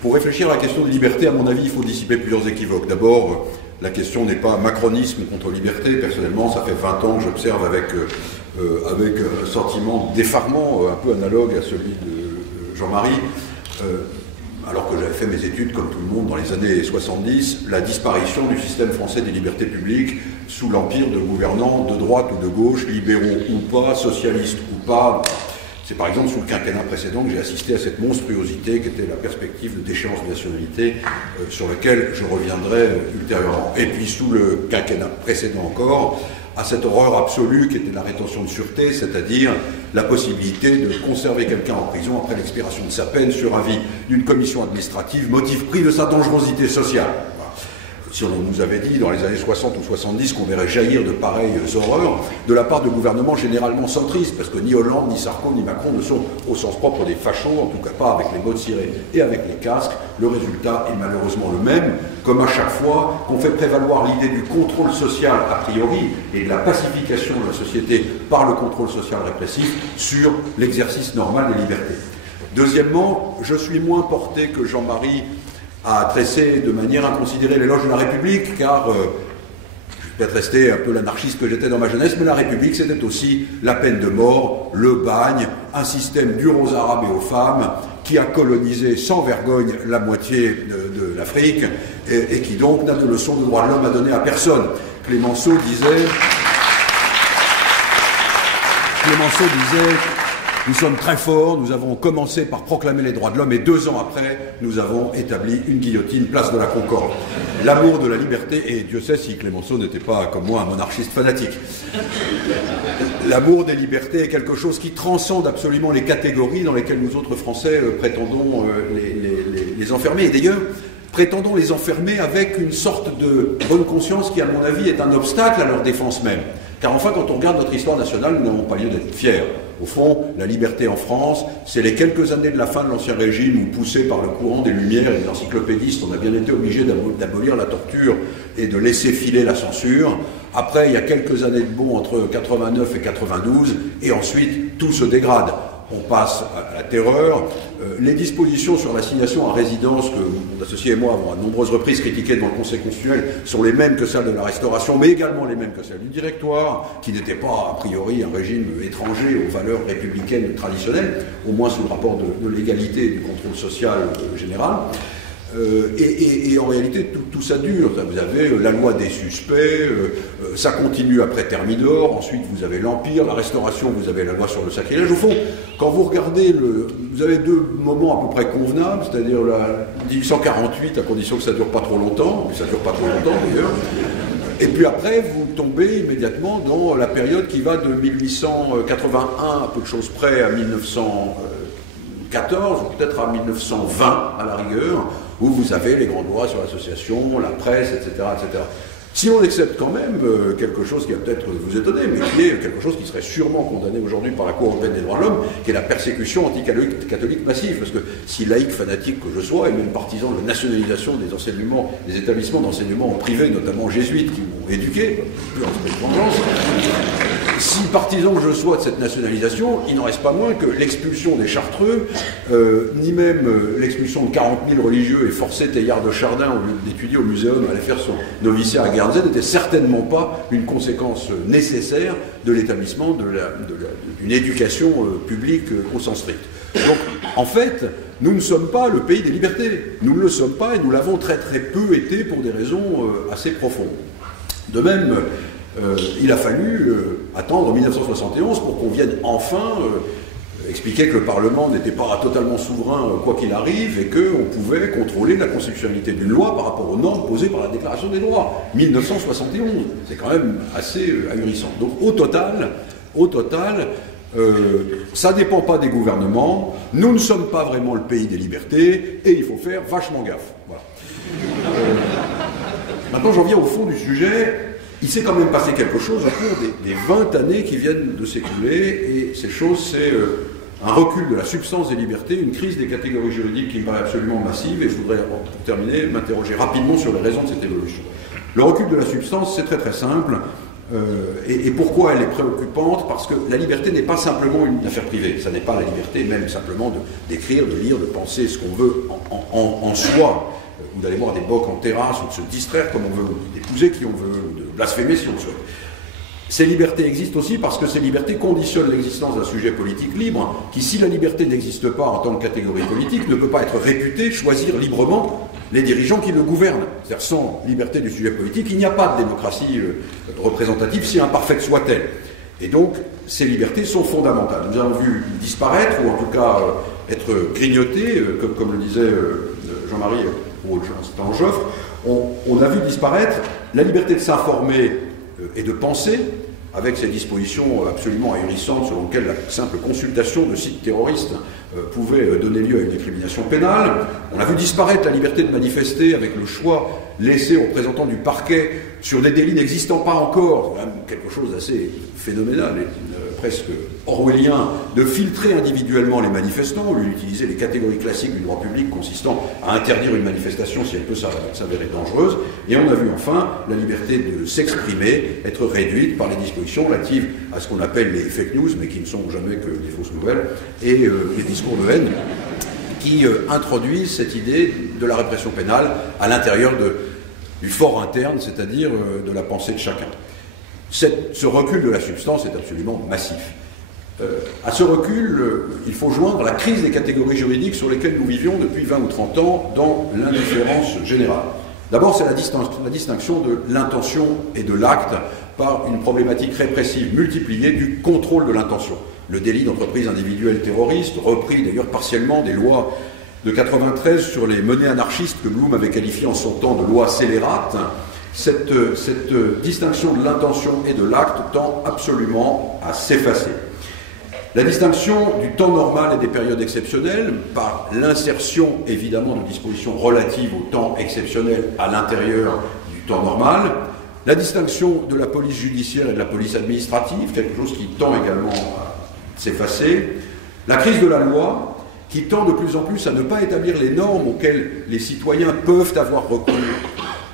Pour réfléchir à la question de liberté, à mon avis, il faut dissiper plusieurs équivoques. D'abord, la question n'est pas macronisme contre liberté. Personnellement, ça fait 20 ans que j'observe avec un sentiment d'effarement un peu analogue à celui de Jean-Marie, alors que j'avais fait mes études, comme tout le monde, dans les années 70, la disparition du système français des libertés publiques sous l'empire de gouvernants de droite ou de gauche, libéraux ou pas, socialistes ou pas. C'est par exemple sous le quinquennat précédent que j'ai assisté à cette monstruosité qui était la perspective de déchéance de nationalité, sur laquelle je reviendrai ultérieurement. Et puis sous le quinquennat précédent encore, à cette horreur absolue qui était la rétention de sûreté, c'est-à-dire la possibilité de conserver quelqu'un en prison après l'expiration de sa peine sur avis d'une commission administrative, motif pris de sa dangerosité sociale. Si on nous avait dit dans les années 60 ou 70 qu'on verrait jaillir de pareilles horreurs de la part de gouvernements généralement centristes, parce que ni Hollande, ni Sarko, ni Macron ne sont au sens propre des fachos, en tout cas pas avec les bottes cirées et avec les casques, le résultat est malheureusement le même, comme à chaque fois qu'on fait prévaloir l'idée du contrôle social a priori et de la pacification de la société par le contrôle social répressif sur l'exercice normal des libertés. Deuxièmement, je suis moins porté que Jean-Marie à tresser de manière inconsidérée l'éloge de la République, car je vais peut-être rester un peu l'anarchiste que j'étais dans ma jeunesse, mais la République c'était aussi la peine de mort, le bagne, un système dur aux Arabes et aux femmes, qui a colonisé sans vergogne la moitié de l'Afrique, et qui donc n'a de leçon de droits de l'homme à donner à personne. Clémenceau disait nous sommes très forts, nous avons commencé par proclamer les droits de l'homme et 2 ans après, nous avons établi une guillotine place de la Concorde. L'amour de la liberté, et Dieu sait si Clémenceau n'était pas, comme moi, un monarchiste fanatique. L'amour des libertés est quelque chose qui transcende absolument les catégories dans lesquelles nous autres Français prétendons les enfermer. Et d'ailleurs, prétendons les enfermer avec une sorte de bonne conscience qui, à mon avis, est un obstacle à leur défense même. Car enfin, quand on regarde notre histoire nationale, nous n'avons pas lieu d'être fiers. Au fond, la liberté en France, c'est les quelques années de la fin de l'Ancien Régime où, poussé par le courant des Lumières et des encyclopédistes, on a bien été obligé d'abolir la torture et de laisser filer la censure. Après, il y a quelques années de bon entre 89 et 92, et ensuite, tout se dégrade. On passe à la terreur. Les dispositions sur l'assignation à résidence que mon associé et moi avons à de nombreuses reprises critiquées devant le Conseil constitutionnel sont les mêmes que celles de la Restauration, mais également les mêmes que celles du Directoire, qui n'était pas a priori un régime étranger aux valeurs républicaines traditionnelles, au moins sous le rapport de l'égalité et du contrôle social général. Et en réalité, tout ça dure. Vous avez la loi des suspects, ça continue après Thermidor, ensuite vous avez l'Empire, la Restauration, vous avez la loi sur le sacrilège. Au fond, quand vous regardez, vous avez 2 moments à peu près convenables, c'est-à-dire 1848, à condition que ça ne dure pas trop longtemps, mais ça ne dure pas trop longtemps d'ailleurs. Et puis après, vous tombez immédiatement dans la période qui va de 1881, à peu de choses près, à 1914, ou peut-être à 1920 à la rigueur, où vous avez les grandes lois sur l'association, la presse, etc., etc. Si on accepte quand même quelque chose qui va peut-être vous étonner, mais qui est quelque chose qui serait sûrement condamné aujourd'hui par la Cour européenne des droits de l'homme, qui est la persécution anticatholique massive. Parce que si laïque fanatique que je sois, et même partisan de la nationalisation des enseignements, des établissements d'enseignement privé, notamment jésuites, qui m'ont éduqué, plus en esprit de vengeance, si partisan que je sois de cette nationalisation, il n'en reste pas moins que l'expulsion des Chartreux, ni même l'expulsion de 40 000 religieux et forcé Teilhard de Chardin, au lieu d'étudier au muséum, aller faire son noviciat à Guernsey, n'était certainement pas une conséquence nécessaire de l'établissement d'une éducation publique au sens strict. Donc, en fait, nous ne sommes pas le pays des libertés. Nous ne le sommes pas et nous l'avons très très peu été pour des raisons assez profondes. De même, il a fallu attendre 1971 pour qu'on vienne enfin expliquer que le Parlement n'était pas totalement souverain quoi qu'il arrive et qu'on pouvait contrôler la constitutionnalité d'une loi par rapport aux normes posées par la Déclaration des droits. 1971, c'est quand même assez ahurissant. Donc au total, ça ne dépend pas des gouvernements, nous ne sommes pas vraiment le pays des libertés et il faut faire vachement gaffe. Voilà. Maintenant j'en viens au fond du sujet. Il s'est quand même passé quelque chose au cours des 20 années qui viennent de s'écouler, et ces choses, c'est un recul de la substance des libertés, une crise des catégories juridiques qui me paraît absolument massive, et je voudrais, pour terminer, m'interroger rapidement sur les raisons de cette évolution. Le recul de la substance, c'est très très simple. Et pourquoi elle est préoccupante? Parce que la liberté n'est pas simplement une affaire privée. Ça n'est pas la liberté même simplement d'écrire, de lire, de penser ce qu'on veut en soi, ou d'aller boire des bocs en terrasse, ou de se distraire comme on veut, ou d'épouser qui on veut, ou de blasphémer si on le souhaite. Ces libertés existent aussi parce que ces libertés conditionnent l'existence d'un sujet politique libre, qui, si la liberté n'existe pas en tant que catégorie politique, ne peut pas être réputé choisir librement les dirigeants qui le gouvernent. C'est-à-dire, sans liberté du sujet politique, il n'y a pas de démocratie représentative, si imparfaite soit-elle. Et donc, ces libertés sont fondamentales. Nous avons vu disparaître, ou en tout cas être grignotées, comme le disait Jean-Marie ou Joffre, on a vu disparaître la liberté de s'informer et de penser, avec ces dispositions absolument ahurissantes selon lesquelles la simple consultation de sites terroristes pouvait donner lieu à une incrimination pénale. On a vu disparaître la liberté de manifester avec le choix laissé aux représentants du parquet sur des délits n'existant pas encore. C'est quand même quelque chose d'assez phénoménal et presque orwellien de filtrer individuellement les manifestants, au lieu d'utiliser les catégories classiques du droit public consistant à interdire une manifestation si elle peut s'avérer dangereuse. Et on a vu enfin la liberté de s'exprimer être réduite par les dispositions relatives à ce qu'on appelle les fake news, mais qui ne sont jamais que des fausses nouvelles, et les discours de haine qui introduisent cette idée de la répression pénale à l'intérieur du fort interne, c'est-à-dire de la pensée de chacun. Ce recul de la substance est absolument massif. À ce recul, il faut joindre la crise des catégories juridiques sur lesquelles nous vivions depuis 20 ou 30 ans dans l'indifférence générale. D'abord, c'est la distinction de l'intention et de l'acte par une problématique répressive multipliée du contrôle de l'intention. Le délit d'entreprise individuelle terroriste, repris d'ailleurs partiellement des lois de 93 sur les menées anarchistes que Blum avait qualifié en son temps de loi scélérate. Cette distinction de l'intention et de l'acte tend absolument à s'effacer. La distinction du temps normal et des périodes exceptionnelles, par l'insertion évidemment de dispositions relatives au temps exceptionnel à l'intérieur du temps normal, la distinction de la police judiciaire et de la police administrative, quelque chose qui tend également à s'effacer, la crise de la loi, qui tend de plus en plus à ne pas établir les normes auxquelles les citoyens peuvent avoir recours,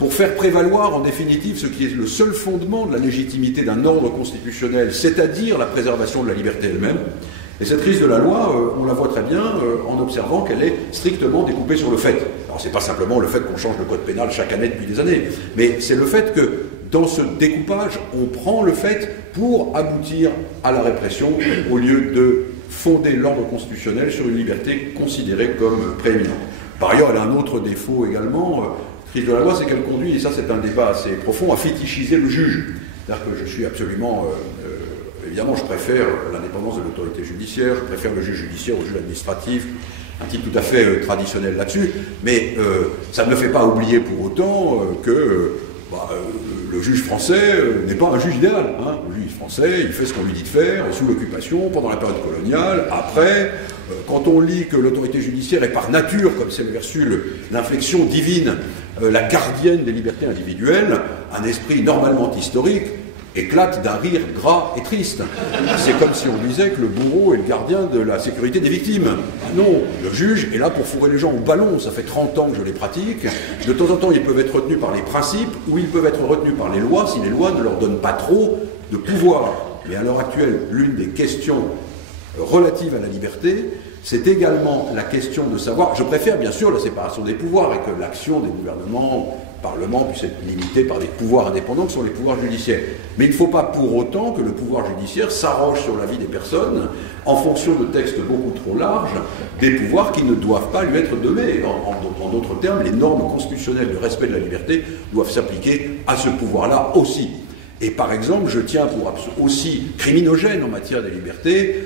pour faire prévaloir en définitive ce qui est le seul fondement de la légitimité d'un ordre constitutionnel, c'est-à-dire la préservation de la liberté elle-même. Et cette crise de la loi, on la voit très bien en observant qu'elle est strictement découpée sur le fait. Alors c'est pas simplement le fait qu'on change le code pénal chaque année depuis des années, mais c'est le fait que dans ce découpage, on prend le fait pour aboutir à la répression au lieu de fonder l'ordre constitutionnel sur une liberté considérée comme prééminente. Par ailleurs, elle a un autre défaut également. Crise de la loi, c'est qu'elle conduit, et ça c'est un débat assez profond, à fétichiser le juge. C'est-à-dire que je suis absolument... évidemment, je préfère l'indépendance de l'autorité judiciaire, je préfère le juge judiciaire au juge administratif, un type tout à fait traditionnel là-dessus, mais ça ne me fait pas oublier pour autant que le juge français n'est pas un juge idéal. Hein. Le juge français, il fait ce qu'on lui dit de faire, sous l'occupation, pendant la période coloniale, après... Quand on lit que l'autorité judiciaire est par nature, comme c'est reçu l'inflexion divine, la gardienne des libertés individuelles, un esprit normalement historique éclate d'un rire gras et triste. C'est comme si on disait que le bourreau est le gardien de la sécurité des victimes. Non, le juge est là pour fourrer les gens au ballon, ça fait 30 ans que je les pratique. De temps en temps, ils peuvent être retenus par les principes ou ils peuvent être retenus par les lois si les lois ne leur donnent pas trop de pouvoir. Mais à l'heure actuelle, l'une des questions relative à la liberté, c'est également la question de savoir, je préfère bien sûr la séparation des pouvoirs et que l'action des gouvernements, Parlement puisse être limitée par des pouvoirs indépendants que sont les pouvoirs judiciaires. Mais il ne faut pas pour autant que le pouvoir judiciaire s'arroge sur la vie des personnes en fonction de textes beaucoup trop larges, des pouvoirs qui ne doivent pas lui être donnés. En d'autres termes, les normes constitutionnelles de respect de la liberté doivent s'appliquer à ce pouvoir-là aussi. Et par exemple, je tiens pour aussi criminogène en matière des libertés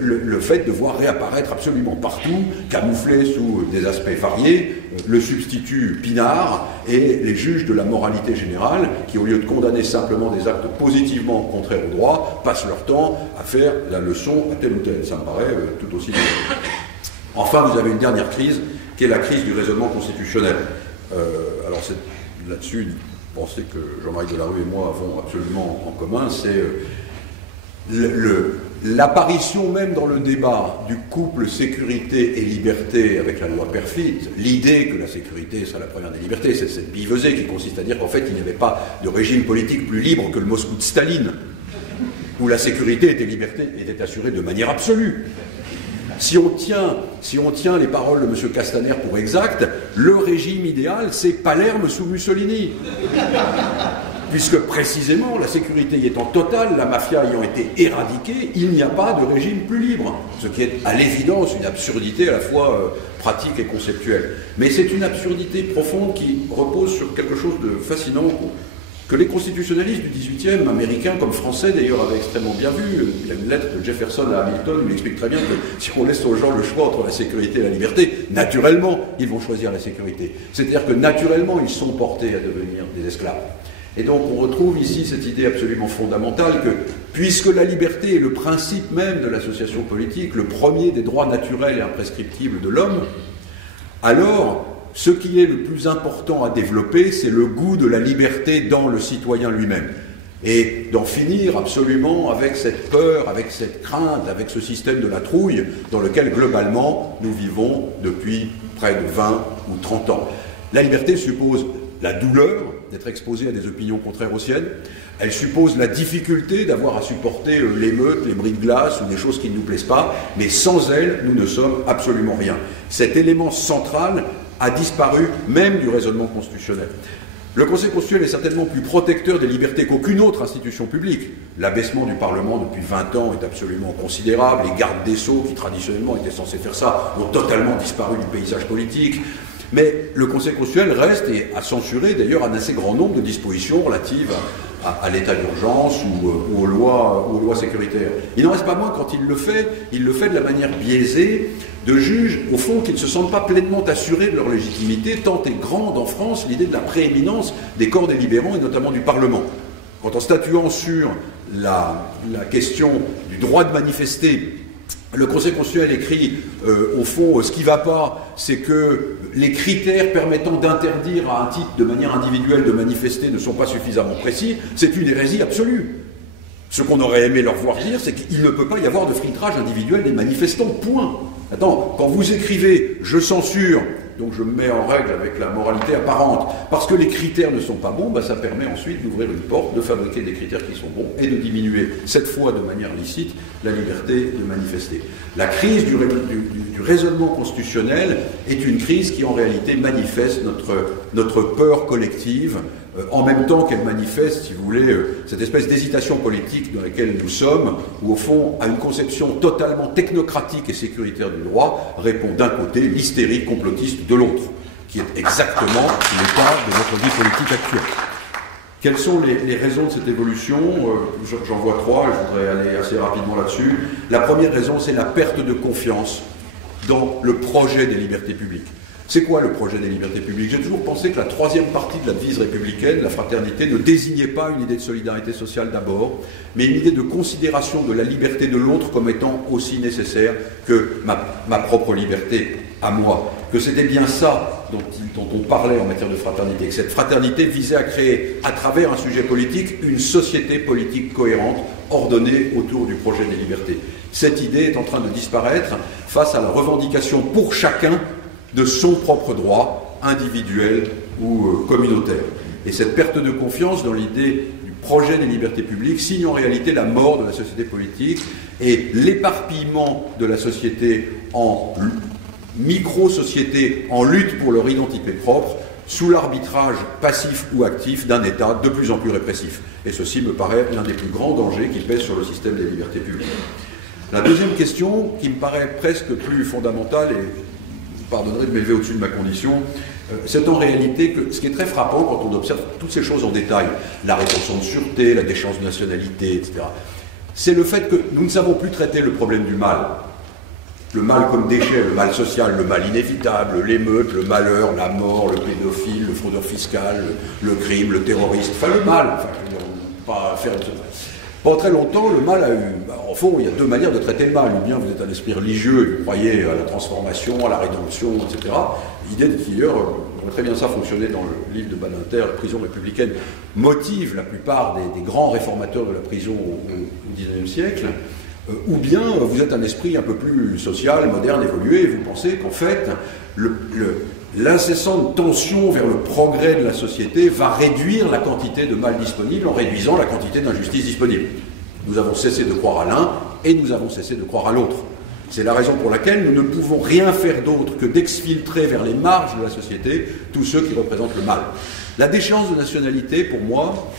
le fait de voir réapparaître absolument partout, camouflé sous des aspects variés, le substitut Pinard et les juges de la moralité générale qui, au lieu de condamner simplement des actes positivement contraires au droit, passent leur temps à faire la leçon à tel ou tel. Ça me paraît tout aussi difficile. Enfin, vous avez une dernière crise, qui est la crise du raisonnement constitutionnel. Alors là-dessus, penser que Jean-Marie Delarue et moi avons absolument en commun, c'est L'apparition même dans le débat du couple sécurité et liberté avec la loi Perfit, l'idée que la sécurité serait la première des libertés, c'est cette billevesée qui consiste à dire qu'en fait il n'y avait pas de régime politique plus libre que le Moscou de Staline, où la sécurité était assurée de manière absolue. Si on tient les paroles de M. Castaner pour exactes, le régime idéal, c'est Palerme sous Mussolini. Puisque précisément, la sécurité y étant totale, la mafia ayant été éradiquée, il n'y a pas de régime plus libre. Ce qui est à l'évidence une absurdité à la fois pratique et conceptuelle. Mais c'est une absurdité profonde qui repose sur quelque chose de fascinant que les constitutionnalistes du XVIIIe, américains comme français d'ailleurs, avaient extrêmement bien vu. Il y a une lettre de Jefferson à Hamilton qui lui explique très bien que si on laisse aux gens le choix entre la sécurité et la liberté, naturellement, ils vont choisir la sécurité. C'est-à-dire que naturellement, ils sont portés à devenir des esclaves. Et donc on retrouve ici cette idée absolument fondamentale que, puisque la liberté est le principe même de l'association politique, le premier des droits naturels et imprescriptibles de l'homme, alors ce qui est le plus important à développer, c'est le goût de la liberté dans le citoyen lui-même. Et d'en finir absolument avec cette peur, avec cette crainte, avec ce système de la trouille dans lequel globalement nous vivons depuis près de 20 ou 30 ans. La liberté suppose la douleur d'être exposé à des opinions contraires aux siennes. Elle suppose la difficulté d'avoir à supporter l'émeute, les bris de glace ou des choses qui ne nous plaisent pas, mais sans elle, nous ne sommes absolument rien. Cet élément central a disparu même du raisonnement constitutionnel. Le Conseil constitutionnel est certainement plus protecteur des libertés qu'aucune autre institution publique. L'abaissement du Parlement depuis 20 ans est absolument considérable. Les gardes des Sceaux, qui traditionnellement étaient censés faire ça, ont totalement disparu du paysage politique. Mais le Conseil constitutionnel reste et a censuré d'ailleurs un assez grand nombre de dispositions relatives à l'état d'urgence ou aux lois sécuritaires. Il n'en reste pas moins, quand il le fait de la manière biaisée de juges, au fond, qui ne se sentent pas pleinement assurés de leur légitimité, tant est grande en France l'idée de la prééminence des corps délibérants et notamment du Parlement. Quand en statuant sur la question du droit de manifester, le Conseil constitutionnel écrit, au fond, ce qui ne va pas, c'est que les critères permettant d'interdire à un type de manière individuelle de manifester ne sont pas suffisamment précis. C'est une hérésie absolue. Ce qu'on aurait aimé leur voir dire, c'est qu'il ne peut pas y avoir de filtrage individuel des manifestants, point. Attends, quand vous écrivez « je censure », donc je me mets en règle avec la moralité apparente, parce que les critères ne sont pas bons, bah ça permet ensuite d'ouvrir une porte, de fabriquer des critères qui sont bons et de diminuer, cette fois de manière licite, la liberté de manifester. La crise du raisonnement constitutionnel est une crise qui en réalité manifeste notre peur collective, en même temps qu'elle manifeste, si vous voulez, cette espèce d'hésitation politique dans laquelle nous sommes, où au fond, à une conception totalement technocratique et sécuritaire du droit, répond d'un côté l'hystérie complotiste de l'autre, qui est exactement l'état de notre vie politique actuelle. Quelles sont les raisons de cette évolution? J'en vois trois, je voudrais aller assez rapidement là-dessus. La première raison, c'est la perte de confiance dans le projet des libertés publiques. C'est quoi le projet des libertés publiques? J'ai toujours pensé que la troisième partie de la devise républicaine, la fraternité, ne désignait pas une idée de solidarité sociale d'abord, mais une idée de considération de la liberté de l'autre comme étant aussi nécessaire que ma propre liberté à moi. Que c'était bien ça dont on parlait en matière de fraternité, que cette fraternité visait à créer, à travers un sujet politique, une société politique cohérente, ordonnée autour du projet des libertés. Cette idée est en train de disparaître face à la revendication pour chacun de son propre droit, individuel ou communautaire. Et cette perte de confiance dans l'idée du projet des libertés publiques signe en réalité la mort de la société politique et l'éparpillement de la société en micro-sociétés en lutte pour leur identité propre, sous l'arbitrage passif ou actif d'un État de plus en plus répressif. Et ceci me paraît l'un des plus grands dangers qui pèsent sur le système des libertés publiques. La deuxième question, qui me paraît presque plus fondamentale, et vous pardonnerez de m'élever au-dessus de ma condition, c'est en réalité que ce qui est très frappant quand on observe toutes ces choses en détail, la rétention de sûreté, la déchéance de nationalité, etc., c'est le fait que nous ne savons plus traiter le problème du mal. Le mal comme déchet, le mal social, le mal inévitable, l'émeute, le malheur, la mort, le pédophile, le fraudeur fiscal, le crime, le terroriste, enfin le mal, enfin, pas faire... Pendant très longtemps, le mal a eu... En fond, il y a deux manières de traiter le mal. Ou bien vous êtes un esprit religieux et vous croyez à la transformation, à la rédemption, etc. L'idée d'ailleurs, on voit très bien ça fonctionner dans le livre de Badinter, La prison républicaine, motive la plupart des grands réformateurs de la prison au XIXe siècle. ou bien vous êtes un esprit un peu plus social, moderne, évolué, et vous pensez qu'en fait, l'incessante tension vers le progrès de la société va réduire la quantité de mal disponible en réduisant la quantité d'injustice disponible. Nous avons cessé de croire à l'un et nous avons cessé de croire à l'autre. C'est la raison pour laquelle nous ne pouvons rien faire d'autre que d'exfiltrer vers les marges de la société tous ceux qui représentent le mal. La déchéance de nationalité, pour moi,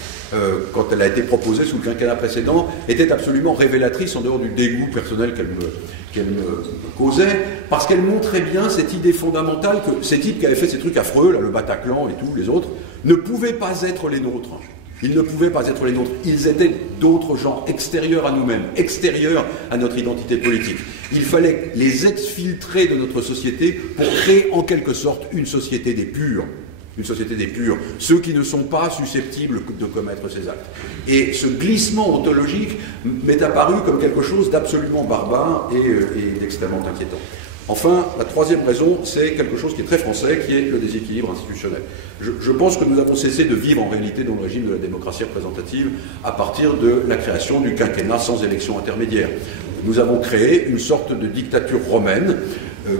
quand elle a été proposée sous le quinquennat précédent, était absolument révélatrice en dehors du dégoût personnel qu'elle me causait, parce qu'elle montrait bien cette idée fondamentale que ces types qui avaient fait ces trucs affreux, là, le Bataclan et tous les autres, ne pouvaient pas être les nôtres. Ils ne pouvaient pas être les nôtres. Ils étaient d'autres gens, extérieurs à nous-mêmes, extérieurs à notre identité politique. Il fallait les exfiltrer de notre société pour créer en quelque sorte une société des purs. Une société des purs, ceux qui ne sont pas susceptibles de commettre ces actes. Et ce glissement ontologique m'est apparu comme quelque chose d'absolument barbare et d'extrêmement inquiétant. Enfin, la troisième raison, c'est quelque chose qui est très français, qui est le déséquilibre institutionnel. Je pense que nous avons cessé de vivre en réalité dans le régime de la démocratie représentative à partir de la création du quinquennat sans élection intermédiaire. Nous avons créé une sorte de dictature romaine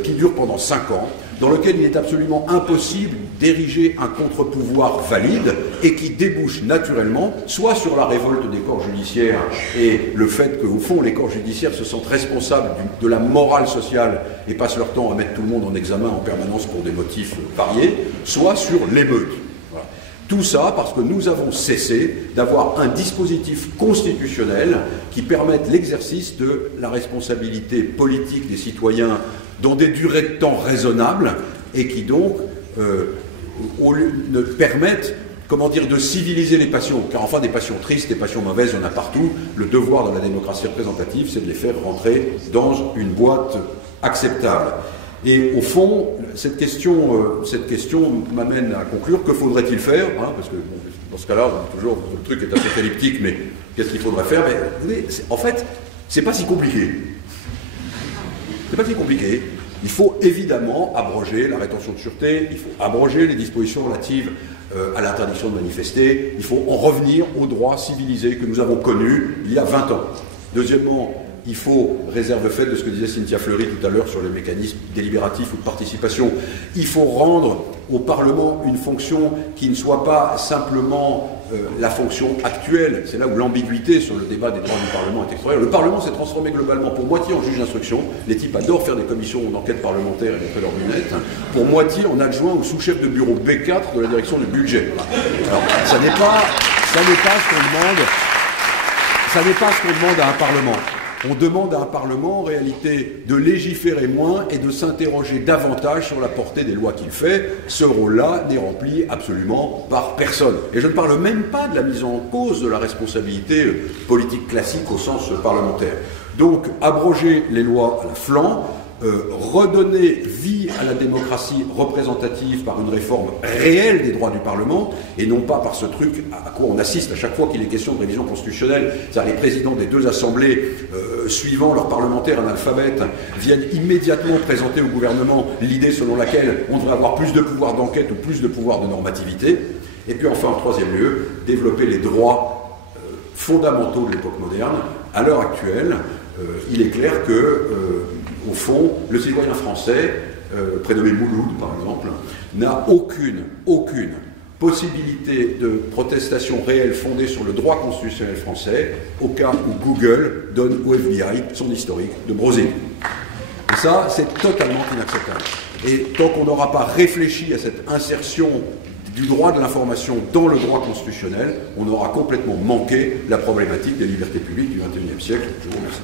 qui dure pendant 5 ans, dans lequel il est absolument impossible d'ériger un contre-pouvoir valide et qui débouche naturellement soit sur la révolte des corps judiciaires et le fait qu'au fond les corps judiciaires se sentent responsables de la morale sociale et passent leur temps à mettre tout le monde en examen en permanence pour des motifs variés, soit sur l'émeute. Voilà. Tout ça parce que nous avons cessé d'avoir un dispositif constitutionnel qui permette l'exercice de la responsabilité politique des citoyens dans des durées de temps raisonnables et qui donc ne permettent, comment dire, de civiliser les passions. Car enfin, des passions tristes, des passions mauvaises, il y en a partout. Le devoir de la démocratie représentative, c'est de les faire rentrer dans une boîte acceptable. Et au fond, cette question m'amène à conclure, que faudrait-il faire, hein, parce que bon, dans ce cas-là, toujours, le truc est apocalyptique, mais qu'est-ce qu'il faudrait faire? Mais, vous voyez, en fait, c'est pas si compliqué. C'est pas si compliqué. Il faut évidemment abroger la rétention de sûreté, il faut abroger les dispositions relatives à l'interdiction de manifester, il faut en revenir aux droits civilisés que nous avons connus il y a 20 ans. Deuxièmement, il faut, réserve le fait de ce que disait Cynthia Fleury tout à l'heure sur les mécanismes délibératifs ou de participation, il faut rendre au Parlement une fonction qui ne soit pas simplement la fonction actuelle. C'est là où l'ambiguïté sur le débat des droits du Parlement est extraordinaire. Le Parlement s'est transformé globalement pour moitié en juge d'instruction. Les types adorent faire des commissions d'enquête parlementaire et montrer leurs lunettes. Pour moitié en adjoint ou sous-chef de bureau B4 de la direction du budget. Alors, ça n'est pas ce qu'on demande. Ça n'est pas ce qu'on demande à un Parlement. On demande à un Parlement, en réalité, de légiférer moins et de s'interroger davantage sur la portée des lois qu'il fait. Ce rôle-là n'est rempli absolument par personne. Et je ne parle même pas de la mise en cause de la responsabilité politique classique au sens parlementaire. Donc, abroger les lois à la flanc, redonner vie à la démocratie représentative par une réforme réelle des droits du Parlement, et non pas par ce truc à quoi on assiste à chaque fois qu'il est question de révision constitutionnelle. C'est-à-dire les présidents des deux assemblées, suivant leurs parlementaires analphabètes, viennent immédiatement présenter au gouvernement l'idée selon laquelle on devrait avoir plus de pouvoir d'enquête ou plus de pouvoir de normativité. Et puis enfin, en troisième lieu, développer les droits fondamentaux de l'époque moderne. À l'heure actuelle, il est clair que au fond, le citoyen français, prénommé Mouloud par exemple, n'a aucune possibilité de protestation réelle fondée sur le droit constitutionnel français au cas où Google donne au FBI son historique de browsing. Et ça, c'est totalement inacceptable. Et tant qu'on n'aura pas réfléchi à cette insertion du droit de l'information dans le droit constitutionnel, on aura complètement manqué la problématique des libertés publiques du XXIe siècle. Je vous remercie.